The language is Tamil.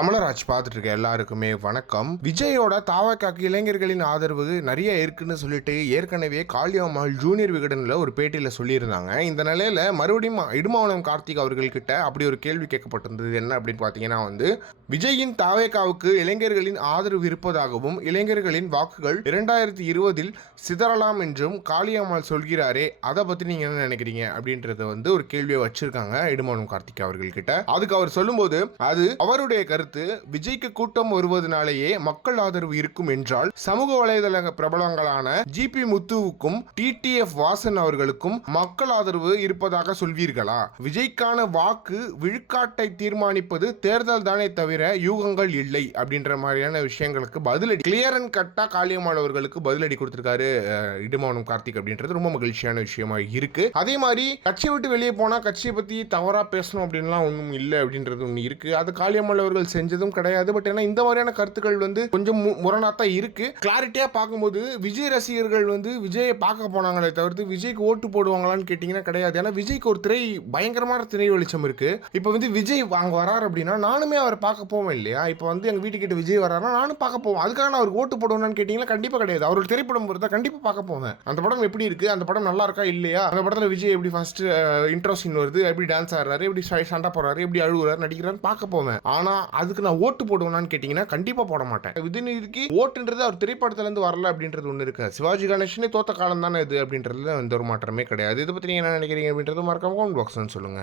கமலராஜ் பார்த்துட்டு இருக்க எல்லாருக்குமே வணக்கம். விஜயோட தாவக்காக்கு இளைஞர்களின் ஆதரவு நிறைய இருக்குன்னு சொல்லிட்டு ஏற்கனவே காளியம்மாள் ஜூனியர் விகடனில் ஒரு பேட்டியில் சொல்லியிருந்தாங்க. இந்த நிலையில மறுபடியும் இடுமாவனம் கார்த்திக் அவர்கள்கிட்ட அப்படி ஒரு கேள்வி கேட்கப்பட்டிருந்தது. என்ன அப்படின்னு பார்த்தீங்கன்னா விஜயின் தாவேக்காவுக்கு இளைஞர்களின் ஆதரவு இருப்பதாகவும் இளைஞர்களின் வாக்குகள் 2020 சிதறலாம் என்றும் காளியம்மாள் சொல்கிறாரே, அதை பத்தி நீங்க என்ன நினைக்கிறீங்க அப்படின்றத ஒரு கேள்வியை வச்சிருக்காங்க இடுமாவனம் கார்த்திக் அவர்கள்கிட்ட. அதுக்கு அவர் சொல்லும்போது, அது அவருடைய கருத்து. விஜய்க்கு கூட்டம் வருவதனாலேயே மக்கள் ஆதரவு இருக்கும் என்றால் சமூக வலைதள பிரபலங்களான ஜிபி முத்துவுக்கும் டிடிஎஃப் வாசன் அவர்களுக்கும் மக்கள் ஆதரவு இருப்பதாக சொல்வீர்களா? விஜய்க்கான வாக்கு விழுக்காட்டை தீர்மானிப்பது தேர்தல் தானே தவிர யூகங்கள் இல்லை அப்படின்ற மாதிரியான விஷயங்களுக்கு பதிலடி கிளியர் அண்ட் கட்டா காளியம்மாள் அவர்களுக்கு பதிலடி கொடுத்திருக்காரு இடுமாவனம் கார்த்திக். அப்படின்றது ரொம்ப மகிழ்ச்சியான விஷயமா இருக்கு. அதே மாதிரி கட்சியை விட்டு வெளியே போனா கட்சியை பத்தி தவறா பேசணும் அப்படின்லாம் ஒன்றும் இல்லை அப்படின்றது ஒன்று இருக்கு. அது காளியம்மாள் அவர்கள் செஞ்சதும் கிடையாது. பட் ஏன்னா இந்த மாதிரியான கருத்துக்கள் கொஞ்சம் முரணாத்தான் இருக்கு. கிளாரிட்டியா பார்க்கும்போது விஜய் ரசிகர்கள் விஜயை பார்க்க போனாங்களே தவிர்த்து விஜய்க்கு ஓட்டு போடுவாங்களான்னு கேட்டீங்கன்னா கிடையாது. ஏன்னா விஜய்க்கு ஒரு பயங்கரமான திரை வெளிச்சம் இருக்கு. இப்போ விஜய் அங்க வராரு அப்படின்னா நானுமே அவரை பார்க்க போவேன் இல்லையா? இப்போ எங்க வீட்டுக்கிட்ட விஜய் வராருன்னா நானும் பார்க்க போவேன். அதுக்காக நான் அவருக்கு ஓட்டு போடுவேன்னு கேட்டீங்கன்னா கண்டிப்பா கிடையாது. அவரோட திரைப்படம் பொறுத்தா கண்டிப்பா பார்க்க போவேன். அந்த படம் எப்படி இருக்கு, அந்த படம் நல்லா இருக்கா இல்லையா, அந்த படத்துல விஜய் எப்படி ஃபர்ஸ்ட் இன்ட்ரோ சீன் வருது, எப்படி டான்ஸ் ஆடுறாரு, எப்படி சண்டை போடுறாரு, எப்படி அழுகுறாரு, நடிக்கிறாரு பார்க்க போவேன். ஆனா அதுக்கு நான் ஓட்டு போடுவேன்னு கேட்டீங்கன்னா கண்டிப்பா போட மாட்டேன். உதயநிதிக்கு ஓட்டுன்றது அவர் திரைப்படத்துல இருந்து வரல அப்படின்றது ஒண்ணு இருக்கு. சிவாஜி கணேசனே தோத்த காலம் தானே இது அப்படின்றதுல எந்த ஒரு மாற்றமே கிடையாது. இதை பத்தி நீங்க என்ன நினைக்கிறீங்க அப்படின்றது மறக்காம கமெண்ட் பாக்ஸ்ல சொல்லுங்க.